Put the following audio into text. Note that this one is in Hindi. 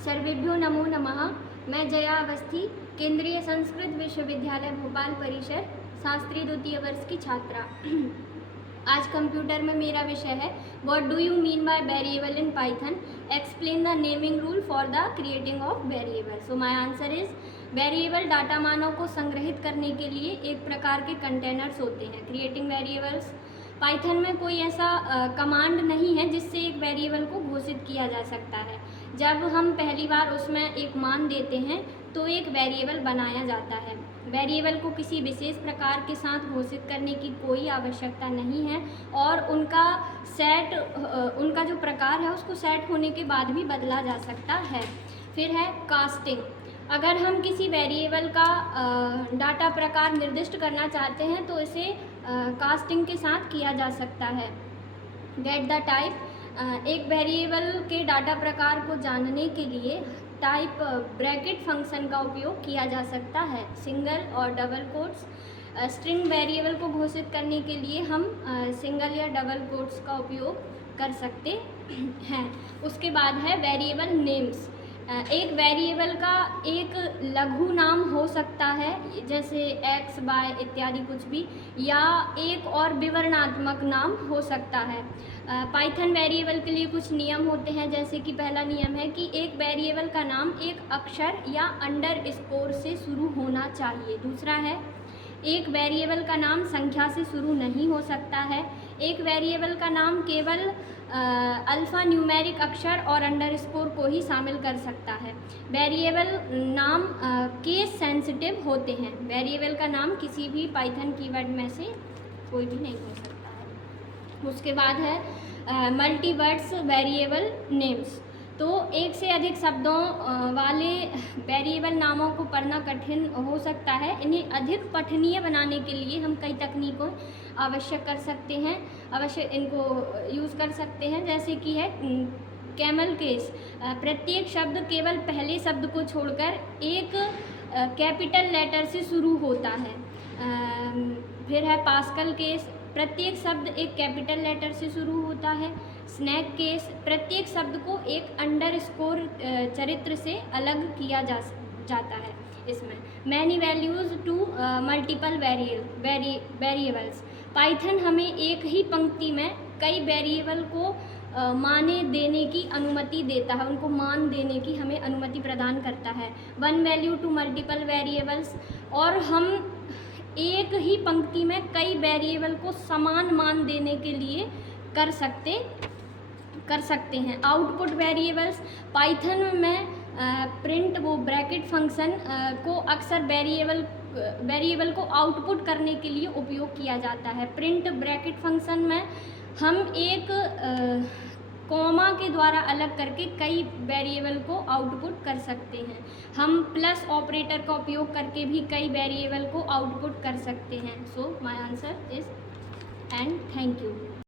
सर्वेभ्यो नमो नमः। मैं जया अवस्थी, केंद्रीय संस्कृत विश्वविद्यालय भोपाल परिसर शास्त्री द्वितीय वर्ष की छात्रा। आज कंप्यूटर में मेरा विषय है what do you mean by variable in Python, explain the naming rule for the creating of variable. So my answer is variable data मानों को संग्रहित करने के लिए एक प्रकार के कंटेनर्स होते हैं। क्रिएटिंग वेरिएबल्स, पाइथन में कोई ऐसा कमांड नहीं है जिससे एक वेरिएबल को घोषित किया जा सकता है। जब हम पहली बार उसमें एक मान देते हैं तो एक वेरिएबल बनाया जाता है। वेरिएबल को किसी विशेष प्रकार के साथ घोषित करने की कोई आवश्यकता नहीं है और उनका जो प्रकार है उसको सेट होने के बाद भी बदला जा सकता है। फिर है कास्टिंग। अगर हम किसी वेरिएबल का डाटा प्रकार निर्दिष्ट करना चाहते हैं तो इसे कास्टिंग के साथ किया जा सकता है। गेट द टाइप, एक वेरिएबल के डाटा प्रकार को जानने के लिए टाइप ब्रैकेट फंक्शन का उपयोग किया जा सकता है। सिंगल और डबल कोट्स, स्ट्रिंग वेरिएबल को घोषित करने के लिए हम सिंगल या डबल कोट्स का उपयोग कर सकते हैं। उसके बाद है वेरिएबल नेम्स। एक वेरिएबल का एक लघु नाम हो सकता है जैसे एक्स वाई इत्यादि कुछ भी, या एक और विवरणात्मक नाम हो सकता है। पाइथन वेरिएबल के लिए कुछ नियम होते हैं, जैसे कि पहला नियम है कि एक वेरिएबल का नाम एक अक्षर या अंडरस्कोर से शुरू होना चाहिए। दूसरा है एक वेरिएबल का नाम संख्या से शुरू नहीं हो सकता है। एक वेरिएबल का नाम केवल अल्फ़ा न्यूमेरिक अक्षर और अंडरस्कोर को ही शामिल कर सकता है। वेरिएबल नाम केस सेंसिटिव होते हैं। वेरिएबल का नाम किसी भी पाइथन कीवर्ड में से कोई भी नहीं हो सकता है। उसके बाद है मल्टीवर्ड्स वेरिएबल नेम्स। तो एक से अधिक शब्दों वाले वेरिएबल नामों को पढ़ना कठिन हो सकता है। इन्हें अधिक पठनीय बनाने के लिए हम कई तकनीकों इनको यूज़ कर सकते हैं, जैसे कि है कैमल केस। प्रत्येक शब्द केवल पहले शब्द को छोड़कर एक कैपिटल लेटर से शुरू होता है। फिर है पास्कल केस, प्रत्येक शब्द एक कैपिटल लेटर से शुरू होता है। स्नैक केस, प्रत्येक शब्द को एक अंडरस्कोर चरित्र से अलग किया जाता है। इसमें many values to multiple variables. Python हमें एक ही पंक्ति में कई वेरिएबल को माने देने की अनुमति देता है, उनको मान देने की हमें अनुमति प्रदान करता है। One value to multiple variables, और हम एक ही पंक्ति में कई वेरिएबल को समान मान देने के लिए कर सकते हैं। आउटपुट वेरिएबल्स, पाइथन में प्रिंट ब्रैकेट फंक्शन को अक्सर वेरिएबल को आउटपुट करने के लिए उपयोग किया जाता है। प्रिंट ब्रैकेट फंक्शन में हम एक कॉमा के द्वारा अलग करके कई वेरिएबल को आउटपुट कर सकते हैं। हम प्लस ऑपरेटर का उपयोग करके भी कई वेरिएबल को आउटपुट कर सकते हैं। So my answer is and thank you.